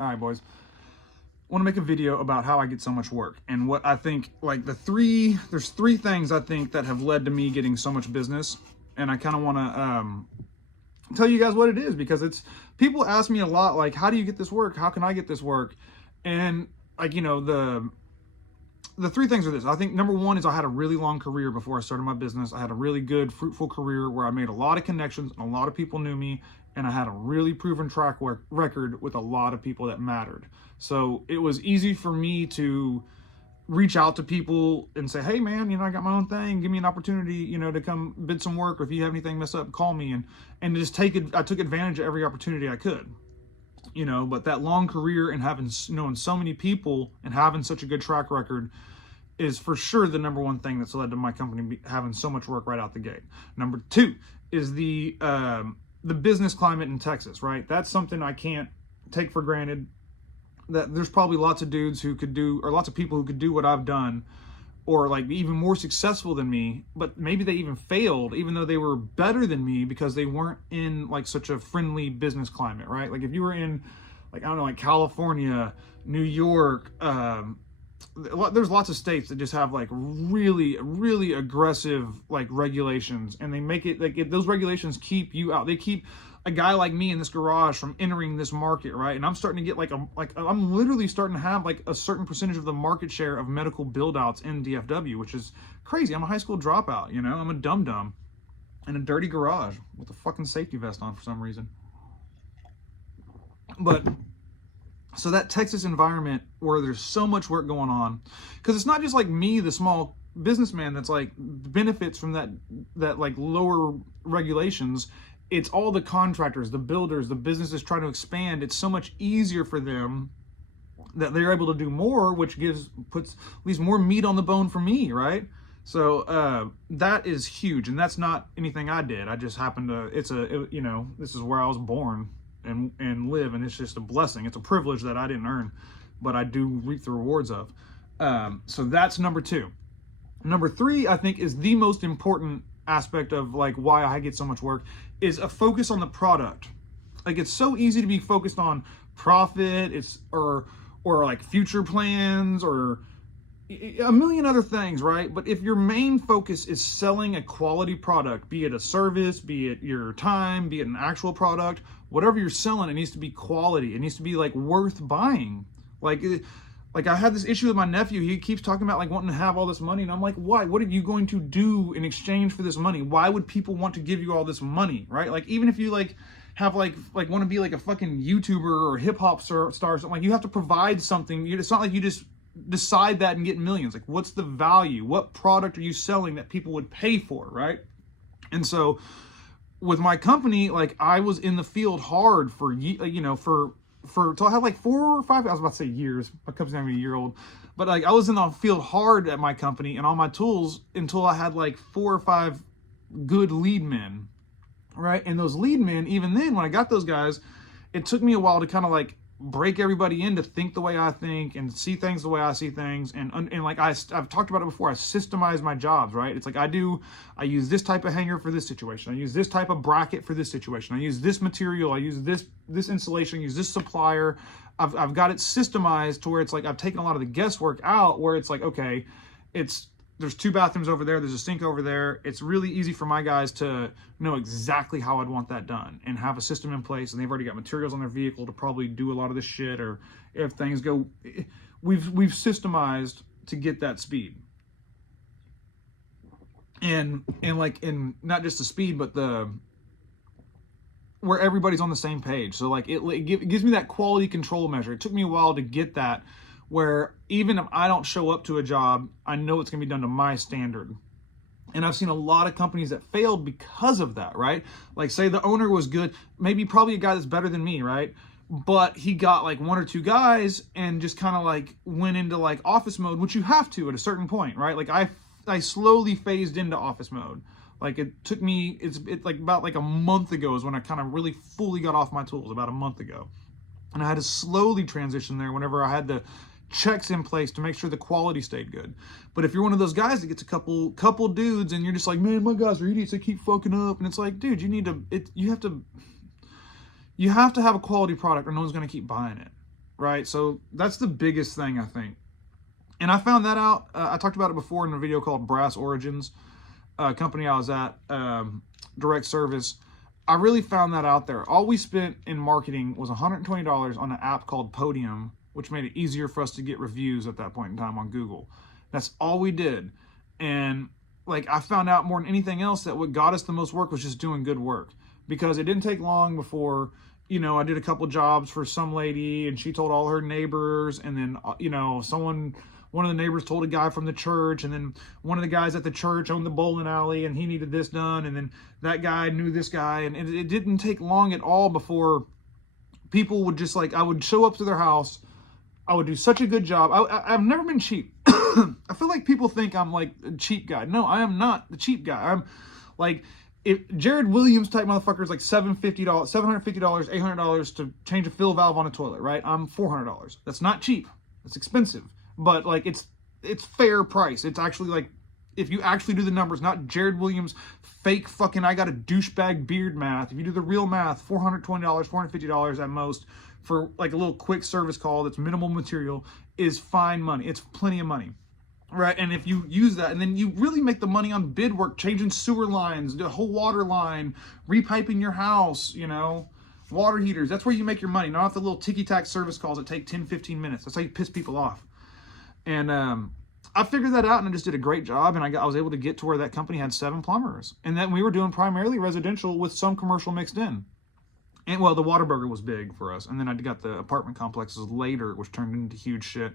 All right, boys. I want to make a video about how I get so much work and what I think, like there's three things I think that have led to me getting so much business. And I kind of want to tell you guys what it is, because people ask me a lot, like, how do you get this work? How can I get this work? And like, the three things are this. I think number one is I had a really long career before I started my business. I had a really good, fruitful career where I made a lot of connections and a lot of people knew me, and I had a really proven track record with a lot of people that mattered. So it was easy for me to reach out to people and say, hey man, I got my own thing. Give me an opportunity, to come bid some work. Or if you have anything messed up, call me. And just I took advantage of every opportunity I could. But that long career and knowing so many people and having such a good track record is for sure the number one thing that's led to my company having so much work right out the gate. Number two is the business climate in Texas, right? That's something I can't take for granted. That there's probably lots of dudes who could do, or lots of people who could do what I've done, or like even more successful than me, but maybe they even failed, even though they were better than me because they weren't in like such a friendly business climate, right? Like if you were in, like, I don't know, like California, New York, there's lots of states that just have like really, really aggressive like regulations, and they make it like those regulations keep you out. They keep a guy like me in this garage from entering this market, right? And I'm starting to get I'm literally starting to have like a certain percentage of the market share of medical build outs in DFW, which is crazy. I'm a high school dropout, I'm a dum-dum in a dirty garage with a fucking safety vest on for some reason. But so that Texas environment where there's so much work going on, because it's not just like me, the small businessman, that's like benefits from that like lower regulations. It's all the contractors, the builders, the businesses trying to expand. It's so much easier for them that they're able to do more, which puts at least more meat on the bone for me, right? So that is huge, and that's not anything I did. I just happened to. This is where I was born and live, and it's just a blessing. It's a privilege that I didn't earn, but I do reap the rewards of. So that's number two. Number three, I think, is the most important aspect of like why I get so much work, is a focus on the product. Like it's so easy to be focused on profit, or like future plans or a million other things, right? But if your main focus is selling a quality product, be it a service, be it your time, be it an actual product, whatever you're selling, it needs to be quality. It needs to be like worth buying. Like I had this issue with my nephew. He keeps talking about like wanting to have all this money, and I'm like, why? What are you going to do in exchange for this money? Why would people want to give you all this money, right? Like even if you like have like want to be like a fucking YouTuber or hip hop star, something, like you have to provide something. It's not like you just decide that and get millions. Like what's the value? What product are you selling that people would pay for, right? And so with my company, like I was in the field hard for till I had like 4 or 5, I was about to say years, my company's not even a year old, but like I was in the field hard at my company and on my tools until I had like 4 or 5 good lead men, right? And those lead men, even then when I got those guys, it took me a while to kind of like break everybody in to think the way I think and see things the way I see things. And like I've talked about it before, I systemize my jobs, right? It's like I use this type of hanger for this situation. I use this type of bracket for this situation. I use this material. I use this insulation, I use this supplier. I've got it systemized to where it's like I've taken a lot of the guesswork out, where it's like, okay, there's 2 bathrooms over there, there's a sink over there. It's really easy for my guys to know exactly how I'd want that done and have a system in place, and they've already got materials on their vehicle to probably do a lot of this shit, or if things go, we've systemized to get that speed. And like in not just the speed, but where everybody's on the same page. So like it gives me that quality control measure. It took me a while to get that, where even if I don't show up to a job, I know it's going to be done to my standard. And I've seen a lot of companies that failed because of that, right? Like say the owner was good, probably a guy that's better than me, right? But he got like 1 or 2 guys and just kind of like went into like office mode, which you have to at a certain point, right? Like I slowly phased into office mode. Like it took me, it's like about like a month ago is when I kind of really fully got off my tools, about a month ago. And I had to slowly transition there whenever I had the checks in place to make sure the quality stayed good. But if you're one of those guys that gets a couple dudes and you're just like, man, my guys are idiots, they keep fucking up, and it's like, dude, you have to have a quality product or no one's going to keep buying it. right? So that's the biggest thing, I think. And I found that out. I talked about it before in a video called Brass Origins, company I was at, direct service. I really found that out there. All we spent in marketing was $120 on an app called Podium, which made it easier for us to get reviews at that point in time on Google. That's all we did. And like, I found out more than anything else that what got us the most work was just doing good work, because it didn't take long before, you know, I did a couple jobs for some lady and she told all her neighbors, and then, you know, one of the neighbors told a guy from the church, and then one of the guys at the church owned the bowling alley and he needed this done, and then that guy knew this guy, and it didn't take long at all before people would just, like, I would show up to their house, I would do such a good job. I've never been cheap. I feel like people think I'm like a cheap guy. No, I am not the cheap guy. I'm like, if Jared Williams type motherfucker is like $750, $800 to change a fill valve on a toilet, right? I'm $400. That's not cheap. It's expensive. But like, it's fair price. It's actually like, if you actually do the numbers, not Jared Williams fake fucking I got a douchebag beard math. If you do the real math, $420, $450 at most for like a little quick service call that's minimal material is fine money. It's plenty of money, right? And if you use that, and then you really make the money on bid work, changing sewer lines, the whole water line, repiping your house, you know, water heaters. That's where you make your money, not off the little ticky-tack service calls that take 10, 15 minutes. That's how you piss people off. And I figured that out, and I just did a great job, and I was able to get to where that company had 7 plumbers. And then we were doing primarily residential with some commercial mixed in. And well, the Whataburger was big for us. And then I got the apartment complexes later, which turned into huge shit.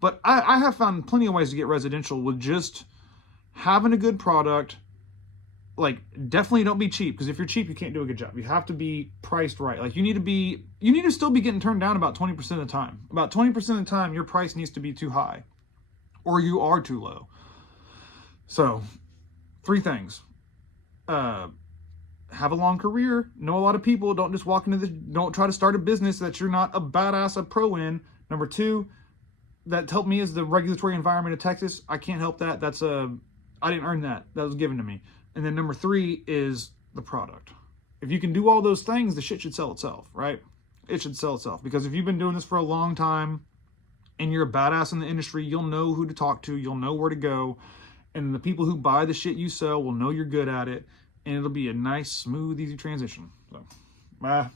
But I have found plenty of ways to get residential with just having a good product. Like, definitely don't be cheap, because if you're cheap, you can't do a good job. You have to be priced right. Like, you need to still be getting turned down about 20% of the time. About 20% of the time, your price needs to be too high, or you are too low. So, 3 things. Have a long career, know a lot of people, don't just walk into don't try to start a business that you're not a badass, a pro in. Number 2, that helped me is the regulatory environment of Texas. I can't help that. I didn't earn that. That was given to me. And then number 3 is the product. If you can do all those things, the shit should sell itself, right? It should sell itself, because if you've been doing this for a long time and you're a badass in the industry, you'll know who to talk to, you'll know where to go, and the people who buy the shit you sell will know you're good at it. And it'll be a nice, smooth, easy transition. So, bye.